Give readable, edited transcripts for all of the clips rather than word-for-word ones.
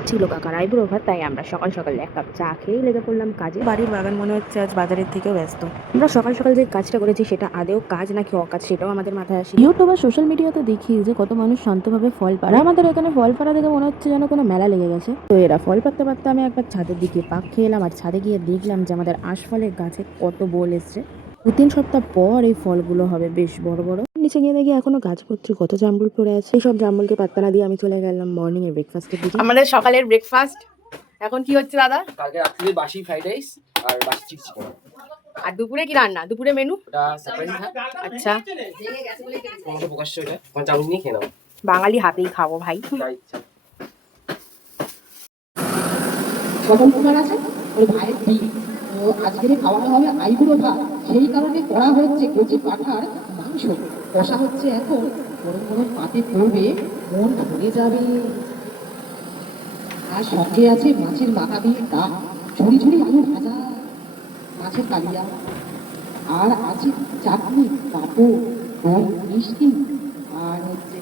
খাচ্ছিল কাকার আইবুড়ো ভাত, তাই আমরা সকাল সকাল এক কাপ চা খেয়েই লেগে পড়লাম কাজে। বাড়ির বাগান মনে হচ্ছে আজ বাজারের থেকেও ব্যস্ত। আমরা সকাল সকাল যে কাজটা করেছি সেটা আদেও কাজ নাকি অকাজ সেটাও আমাদের মাথায় আসে। ইউটিউব আর সোশ্যাল মিডিয়াতে দেখি যে কত মানুষ শান্তভাবে ফল পাড়ে, আমাদের এখানে ফল পাড়া দেখে মনে হচ্ছে যেন কোনো মেলা লেগে গেছে। তো এরা ফল পাড়তে পারতে আমি একবার ছাদের দিকে পাক খেয়ে এলাম, আর ছাদে গিয়ে দেখলাম যে আমাদের আশফলের গাছে কত বোল এসছে। 2-3 সপ্তাহ পর এই ফলগুলো হবে বেশ বড় বড়। নিচে গিয়ে দেখি এখনো গাছপত্রে কত জামরুল পড়ে আছে। এই সব জামরুলকে পাত্তা না দিয়ে আমি চলে গেলাম মর্নিং এর ব্রেকফাস্টের দিকে। আমাদের সকালের ব্রেকফাস্ট এখন কি হচ্ছে দাদা? কালকে রাত্রে বাসি ফ্রাইড রাইস আর বাসি চিপস করা। আর দুপুরে কি রান্না? দুপুরে মেনু ওটা সারপ্রাইজ থাক। আচ্ছা, তোমাকে প্রকাশ্য এটা কোন চাউমিন নিয়ে খেয়ে নাও। বাঙালি হাতেই খাবো ভাই। যা ইচ্ছা। প্রথম কুমার আছে ওই ভাইয়ের বিয়ে, তো আজকের খাওয়ানো হবে আইবুড়ো ভাত। সেই কারণে করা হচ্ছে কচি পাঠার মাংস, কষা হচ্ছে এখন। গরম গরম পাতে পড়বে, মন ভরে যাবে। আর সঙ্গে আছে মাছের মাথা দিয়ে ডাল, ঝুড়ি ঝুড়ি আলু ভাজা, মাছের কালিয়া, আর আছে চাটনি, পাঁপড়, দই, মিষ্টি, আর হচ্ছে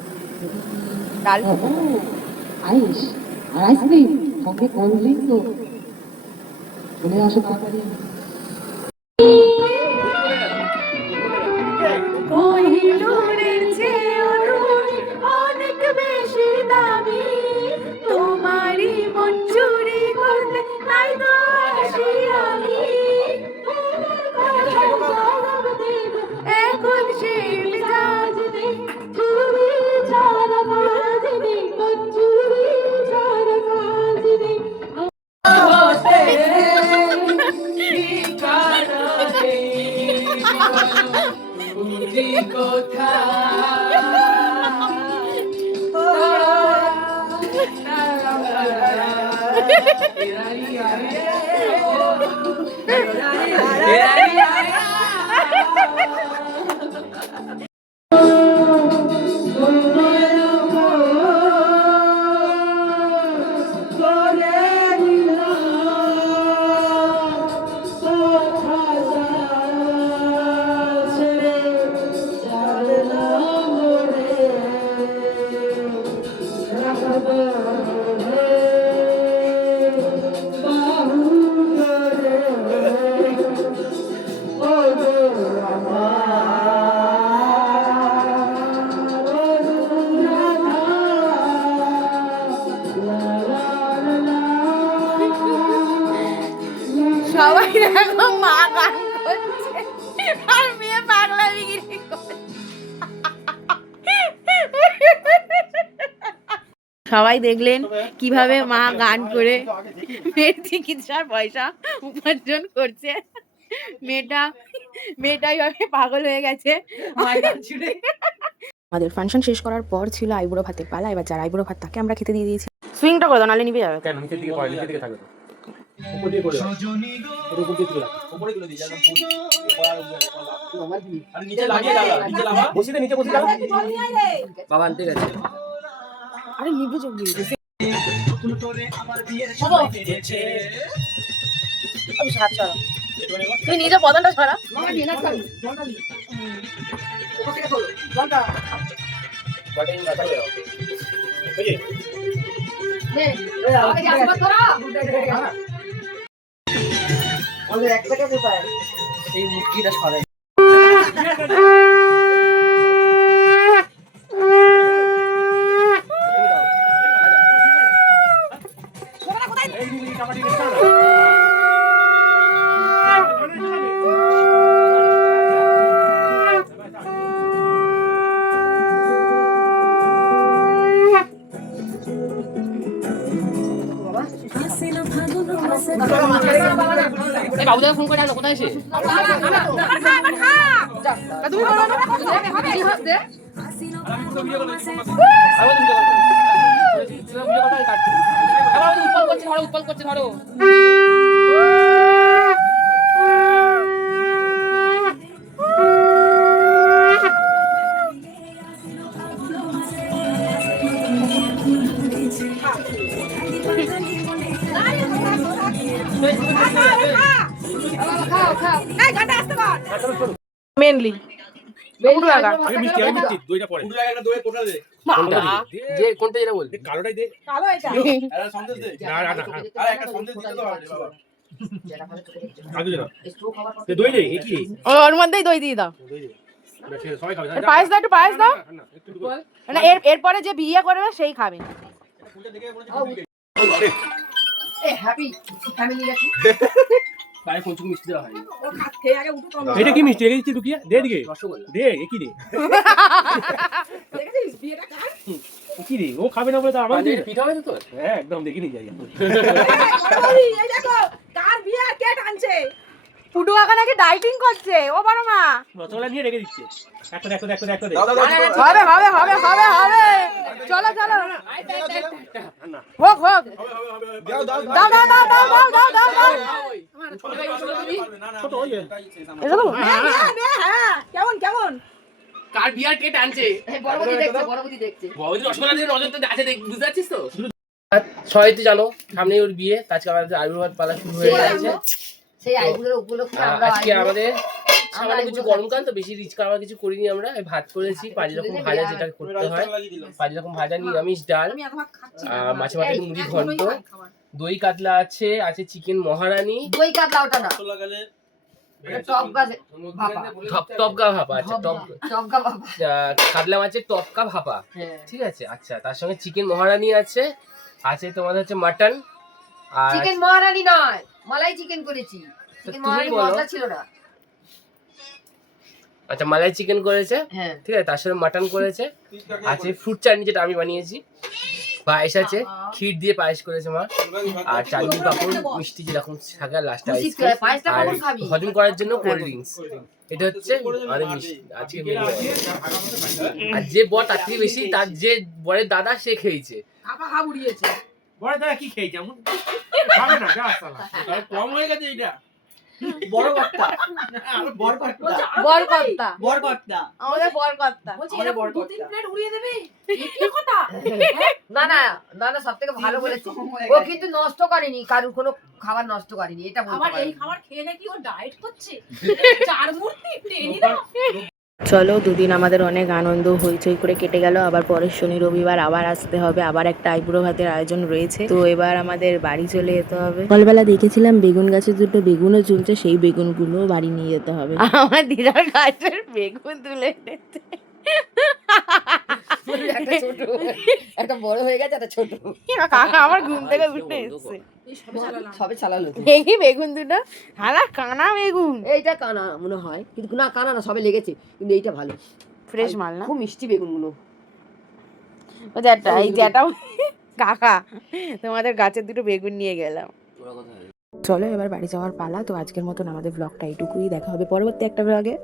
ডাল। আইস আর আইসক্রিম, সঙ্গে কোল্ড ড্রিঙ্ক। তো চলে আসো তাড়াতাড়ি। সবাই দেখো মা গান করছে আর মেয়ে পাগলা বিক্রি করছে। সবাই দেখলেন কিভাবে মা গান করে মেয়ের চিকিৎসার পয়সা উপার্জন করছে। মেয়েটাই ভাবে পাগল হয়ে গেছে। আমাদের ফাংশন শেষ করার পর ছিল আইবুড়ো ভাতের পালা। এবার যার আইবুড়ো ভাত তাকে আমরা খেতে দিয়ে দিয়েছি। সুইংটা করে দাও, নালে নিভে যাবে। কেন নিচের দিকে পড়ে, নিচের দিকে থাকবে তো। উপর দিয়ে করে দাও। উপর দিয়ে তুলে দাও। উপরে তুলে দিই যেন ফুল পড়ার উপরে আর নিচে লাগিয়ে দাও, নিচে লাগা। বসিতে নিচে বসে দাও। বাবা আনতে গেছে। আরে নিভে যাবে। তুই নিজে বদনটা ছড়া। বাটেন রাখা দাও। ওই যে এক টাকা কোথায়? এই মুটকিটা সরে। বাবুদাকে ফোন করে জানো কোথায় এসে? তুমি বলো না কি হচ্ছে? উৎপল করছে ধরো। মেনলি আগে মিষ্টি দইটা পরে পুরো একটা দই কোটা দে কোনটা দে? যে কোনটা যেটা বলবি? কালোটাই দে কালো এটা একটা সন্দেশ দে না না না আরে একটা সন্দেশ দিতে তো হবে বাবা আগে দে না দে দই দে কি রে? ওর মধ্যেই দই দিয়ে দাও দই দে না, ঠিক আছে, সবাই খাবে একটু পায়েস দাও একটু পায়েস দাও না, না, একটু দই। মানে এরপরে যে বিয়ে করবে সেই খাবে এ হ্যাপি ফ্যামিলি আছে পায়ে কচু মিষ্টি দেওয়া হয়নি। এটা কি মিষ্টি এটা কি লুকিয়ে দে দিকে রসগোল্লা। দে এ কি রে এ কি রে ও খাবে না বলে তো আমার মানে দিয়ে পিঠা হয়েছে তোর? হ্যাঁ একদম দেখিনি যাই পুটু কাকা নাকি ডাইটিং করছে ও বড় মা রসগোল্লা নিয়ে রেখে দিচ্ছে একটা দেখো দেখো দেখো দে দাও দাও দাও হবে হবে হবে হবে হবে চলো চলো না হোক হোক দাও দাও দাও দাও দাও দাও দাও দাও দাও দাও ছোট ওই যে। এটা তো হ্যাঁ কেমন কেমন কার বিয়ার কে টানছে? বড়বদি দেখছে বড়দি রসগোল্লা দিয়ে নজর তো আছে দেখ, বুঝতে পারছিস তো? সবাই তো জানো সামনে ওর বিয়ে, আজকে আমাদের আবির্ভাব পালা শুরু হয়ে গেছে। সেই আইগুলোর উপলক্ষে আমরা আজকে আমাদের সামান্য কিছু গরমকাল তো বেশি রিচ খাওয়া কিছু করিনি আমরা। এই ভাত করেছি, 5 রকম ভাজা যেটা করতে হয়, 5 রকম ভাজা, নিরামিষ ডাল, মাছে মাথা মুড়ি ঘন্ট, দই কাতলা আছে, আছে চিকেন মহারানী, দই কাতলা ওটা না লাগালে টপকা টপকা ভাপা আছে, টপকা বাবা কাতলা মাছের টপকা ভাপা, হ্যাঁ ঠিক আছে। আচ্ছা, তার সঙ্গে চিকেন মহারানী আছে, আছে তোমাদের হচ্ছে মাটন আর চিকেন মহারানী নয় মালাই চিকেন করেছি চিকেন তুমি মহারানী বলো। মশলা ছিল না আচ্ছা মালাই চিকেন করেছে, হ্যাঁ ঠিক আছে। তার সঙ্গে মাটন করেছে, আছে ফ্রুট চাটনি যেটা আমি বানিয়েছি, পায়েস আছে, ক্ষীর দিয়ে পায়েস করেছে মা, আর চাটনি পাপড় মিষ্টি যেরকম থাকে, লাস্টে খুশি আইসক্রিম পায়েসটা আর কখন খাবি হজম করার জন্য কোল্ড ড্রিঙ্কস। এটা হচ্ছে অনেক মিষ্টি আজকে মেনু। আর যে বর তার থেকে বেশি তার যে বরের দাদা সে খেয়েছে। খাপা খা উড়িয়েছে বড় দাদা কি খেয়েছে এমন খাবে না যা সালা কম হয়ে গেছে এটা বড় বাচ্চা আরো বড় করতে বরকর্তা বড় করতে আমাদের বরকর্তা বলছি এরকম 2-3 প্লেট উড়িয়ে দেবে কি কথা না না না না সবথেকে ভালো বলেছে ও কিন্তু নষ্ট করেনি কারুর কোনো খাবার নষ্ট করেনি এটা বলতে আবার পারি এই খাবার খেয়ে নাকি ও ডায়েট করছে চার মূর্তি টেনে দাও চলো দুদিন আমাদের অনেক আনন্দ হইচই করে কেটে গেল। আবার পরের শনি রবিবার আবার আসতে হবে, আবার একটা আইবুড়ো ভাতের আয়োজন রয়েছে। তো এবার আমাদের বাড়ি চলে যেতে হবে। সকালবেলা দেখেছিলাম বেগুন গাছে দুটো বেগুনও ঝুলছে, সেই বেগুনগুলো বাড়ি নিয়ে যেতে হবে। আমার দিদার গাছের বেগুন তুলে এনেছে একটা ছোট একটা বড় হয়ে গেছে একটা ছোট কাকা আমার ঘুম থেকে উঠে এসছে সবে চালালো দেখি বেগুন দুটো হালা কানা বেগুন এইটা কানা মনে হয় কিন্তু না কানা না সবে লেগেছে কিন্তু এইটা ভালো ফ্রেশ মাল না খুব মিষ্টি বেগুনগুলো ও যেটা এই যেটা কাকা তোমাদের গাছের দুটো বেগুন নিয়ে গেলাম। চলো এবার বাড়ি যাওয়ার পালা। তো আজকের মতন আমাদের ব্লগটা এইটুকুই, দেখা হবে পরবর্তী একটা ব্লগে।